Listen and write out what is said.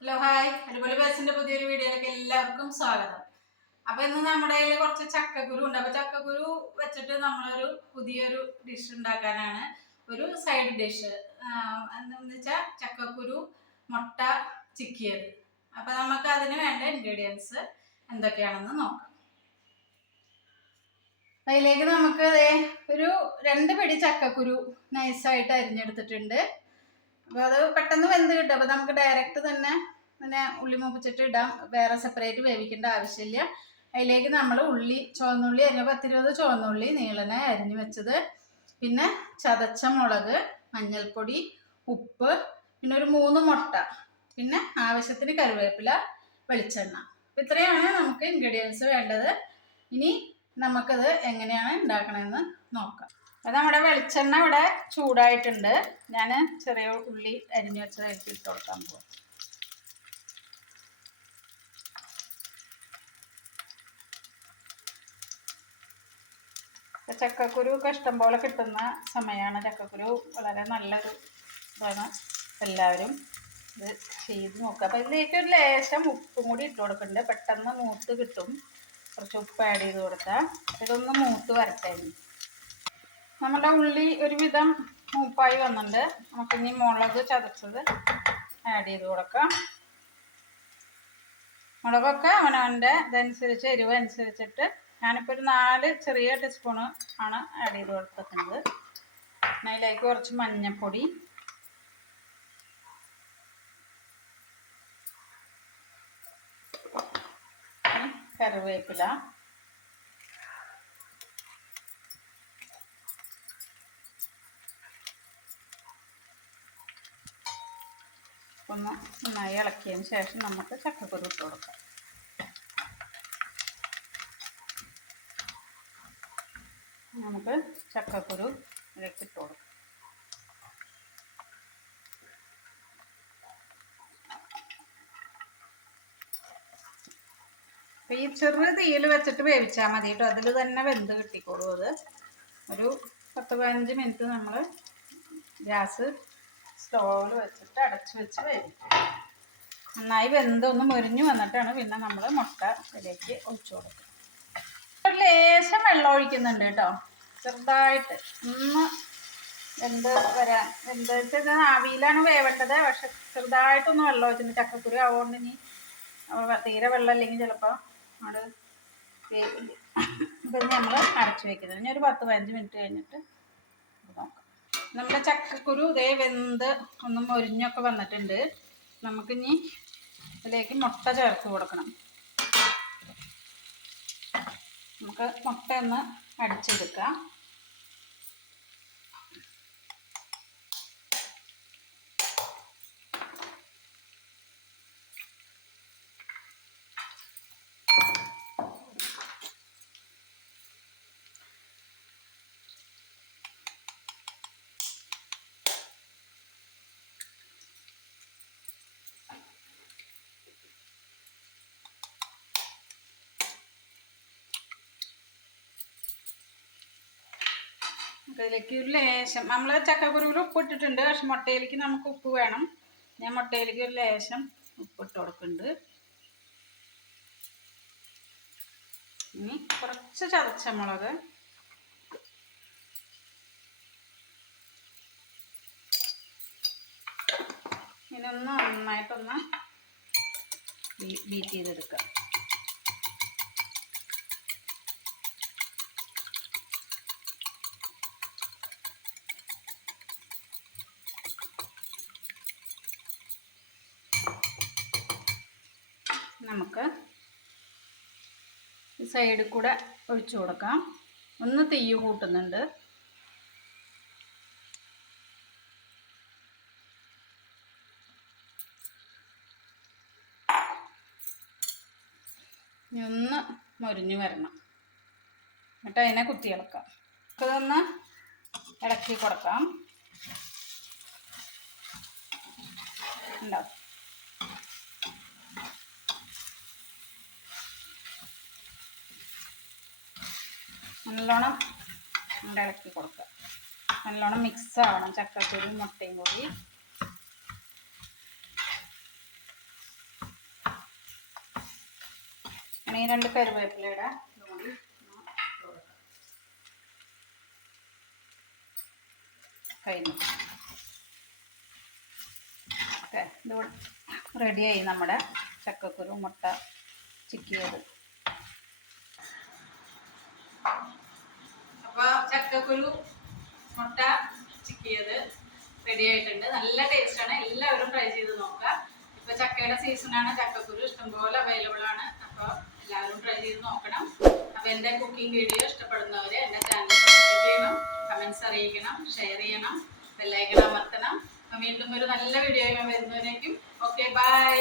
Hello hi, അടിപൊളി ബസിന്റെ പുതിയൊരു വീഡിയോയിലേക്ക് എല്ലാവർക്കും സ്വാഗതം. അപ്പൊ ഇന്ന് നമ്മുടെ കയ്യിൽ കുറച്ച് ചക്കക്കുരു ഉണ്ട്. അപ്പൊ ചക്കക്കുരു വെച്ചിട്ട് നമ്മളൊരു പുതിയൊരു ഡിഷ് ഉണ്ടാക്കാനാണ്. ഒരു സൈഡ് ഡിഷ് എന്താണെന്ന് വെച്ചാൽ ചക്കക്കുരു മുട്ട ചിക്കിയത്. അപ്പൊ നമുക്ക് അതിന് വേണ്ട ഇൻഗ്രീഡിയൻസ് എന്തൊക്കെയാണെന്ന് നോക്കാം. അതിലേക്ക് നമുക്ക് ഒരു 2 പിടി ചക്കക്കുരു നൈസായിട്ട് അരിഞ്ഞെടുത്തിട്ടുണ്ട്. അപ്പോൾ അത് പെട്ടെന്ന് വെന്ത് കിട്ടും. അപ്പോൾ നമുക്ക് ഡയറക്റ്റ് തന്നെ ഉള്ളി മൂപ്പിച്ചിട്ട് ഇടാം. വേറെ സെപ്പറേറ്റ് വേവിക്കേണ്ട ആവശ്യമില്ല. അതിലേക്ക് നമ്മൾ ചുവന്നുള്ളി അരിഞ്ഞ 10-20 ചുവന്നുള്ളി നീളനെ അരിഞ്ഞു വെച്ചത്, പിന്നെ ചതച്ച മുളക്, മഞ്ഞൾപ്പൊടി, ഉപ്പ്, പിന്നെ ഒരു 3 മുട്ട, പിന്നെ ആവശ്യത്തിന് കറിവേപ്പില, വെളിച്ചെണ്ണ. ഇത്രയാണ് നമുക്ക് ഇൻഗ്രീഡിയൻസ് വേണ്ടത്. ഇനി നമുക്കത് എങ്ങനെയാണ് ഉണ്ടാക്കണമെന്ന് നോക്കാം. അത് നമ്മുടെ വെളിച്ചെണ്ണ ഇവിടെ ചൂടായിട്ടുണ്ട്. ഞാൻ ചെറിയ ഉള്ളി അരിഞ്ഞു വെച്ചതായിട്ട് ഇട്ട് കൊടുക്കാൻ പോകും. ചക്കക്കുരു ഒക്കെ ഇഷ്ടംപോലെ കിട്ടുന്ന സമയമാണ്. ചക്കക്കുരു വളരെ നല്ലൊരു ഇതാണ്. എല്ലാവരും ഇത് ചെയ്ത് നോക്കുക. അപ്പോൾ ഇതിലേക്ക് ഒരു ലേശം ഉപ്പും കൂടി ഇട്ട് കൊടുക്കുന്നുണ്ട്. പെട്ടെന്ന് മൂത്ത് കിട്ടും. കുറച്ച് ഉപ്പ് ആഡ് ചെയ്ത് കൊടുത്താൽ ഇതൊന്ന് മൂത്ത് വരട്ടെ. നമ്മുടെ ഉള്ളി ഒരുവിധം മൂപ്പായി വന്നിട്ടുണ്ട്. നമുക്കിനി മുളക് ചതച്ചത് ആഡ് ചെയ്ത് കൊടുക്കാം. മുളകൊക്കെ അവനവൻ്റെ ഇതനുസരിച്ച് എരിവ് അനുസരിച്ചിട്ട് ഞാനിപ്പോൾ ഒരു 4 ചെറിയ ടീസ്പൂണ് ആണ് ആഡ് ചെയ്ത് കൊടുക്കുന്നത്. അതിലേക്ക് കുറച്ച് മഞ്ഞൾപ്പൊടി, കറിവേപ്പില, ഒന്ന് നന്നായി ഇളക്കിയതിന് ശേഷം നമുക്ക് ചക്കക്കുരു ഇട്ട് കൊടുക്കാം. നമുക്ക് ചക്കക്കുരു ഇതിലേക്ക് ഇട്ട് കൊടുക്കാം. അപ്പോൾ ഈ ചെറു തീയിൽ വെച്ചിട്ട് വേവിച്ചാൽ മതി കേട്ടോ. അതിൽ തന്നെ വെന്ത് കിട്ടിക്കോളൂ. അത് ഒരു 10-15 മിനിറ്റ് നമ്മൾ ഗ്യാസ് സ്റ്റോവിൽ വെച്ചിട്ട് അടച്ച് വെച്ച് വേവിക്കും. നന്നായി വെന്തൊന്ന് മുരിഞ്ഞു വന്നിട്ടാണ് പിന്നെ നമ്മൾ മുട്ട ഇതിലേക്ക് ഒഴിച്ചു കൊടുക്കുക. ഒരു ലേശം വെള്ളം ഒഴിക്കുന്നുണ്ട് കേട്ടോ, ചെറുതായിട്ട് ഒന്ന് വെന്ത് വെച്ചാൽ ആവിയിലാണ് വേവേണ്ടത്. പക്ഷെ ചെറുതായിട്ടൊന്ന് വെള്ളം ഒഴിച്ചിട്ടുണ്ട്. ചക്കക്കുരു ആവുകൊണ്ട് ഇനി തീരെ വെള്ളം അല്ലെങ്കിൽ ചിലപ്പോൾ അവിടെ വേവില്ല. അപ്പം നമ്മൾ അടച്ചു വെക്കുന്നത്. ഇനി ഒരു 10-15 മിനിറ്റ് കഴിഞ്ഞിട്ട് നോക്കാം. നമ്മുടെ ചക്കക്കുരു ഇതേ വെന്ത് ഒന്ന് മൊരിഞ്ഞൊക്കെ വന്നിട്ടുണ്ട്. നമുക്കിനി ഇതിലേക്ക് മുട്ട ചേർത്ത് കൊടുക്കണം. നമുക്ക് മുട്ട ഒന്ന് അടിച്ചെടുക്കാം. അതിലേക്ക് ഒരു ലേശം നമ്മൾ ചക്കക്കുരുവിൽ ഉപ്പ് ഇട്ടിട്ടുണ്ട്. പക്ഷെ മുട്ടയിലേക്ക് നമുക്ക് ഉപ്പ് വേണം. ഞാൻ മുട്ടയിലേക്ക് ഒരു ലേശം ഉപ്പിട്ട് കൊടുക്കുന്നുണ്ട്. ഇനി കുറച്ച് ചതച്ച മുളക്, ഇതിനൊന്ന് നന്നായിട്ടൊന്ന് ബീറ്റ് ചെയ്തെടുക്കുക. നമുക്ക് ഈ സൈഡിൽ കൂടെ ഒഴിച്ചു കൊടുക്കാം. ഒന്ന് തീ കൂട്ടുന്നുണ്ട്. ഒന്ന് മൊരിഞ്ഞ് വരണം. എന്നിട്ട് അതിനെ കുത്തി ഇളക്കാം. നമുക്കതൊന്ന് ഇളക്കി കൊടുക്കാം. ഉണ്ടാവും. നല്ലോണം ഇളക്കി കൊടുക്കുക. നല്ലോണം മിക്സ് ആവണം ചക്കക്കുരു മുട്ടയും കൂടി. ഈ 2 കറിവേപ്പിലയുടെ കൂടി കഴിഞ്ഞു. ഓക്കെ, ഇത് റെഡിയായി നമ്മുടെ ചക്കക്കുരു മുട്ട ചിക്കിയത്. അപ്പോൾ ചക്കക്കുരു മുട്ട ചിക്കിയത് റെഡി ആയിട്ടുണ്ട്. നല്ല ടേസ്റ്റാണ്, എല്ലാവരും ട്രൈ ചെയ്ത് നോക്കുക. ഇപ്പോൾ ചക്കയുടെ സീസണാണ്, ചക്കക്കുരു ഇഷ്ടംപോലെ അവൈലബിൾ ആണ്. അപ്പോൾ എല്ലാവരും ട്രൈ ചെയ്ത് നോക്കണം. അപ്പോൾ എൻ്റെ കുക്കിംഗ് വീഡിയോ ഇഷ്ടപ്പെടുന്നവർ എൻ്റെ ചാനൽ സബ്സ്ക്രൈബ് ചെയ്യണം, കമൻസ് അറിയിക്കണം, ഷെയർ ചെയ്യണം, ബെല്ലൈക്കൺ അമർത്തണം. വീണ്ടും ഒരു നല്ല വീഡിയോ വരുന്നവരേക്കും ഓക്കെ, ബൈ.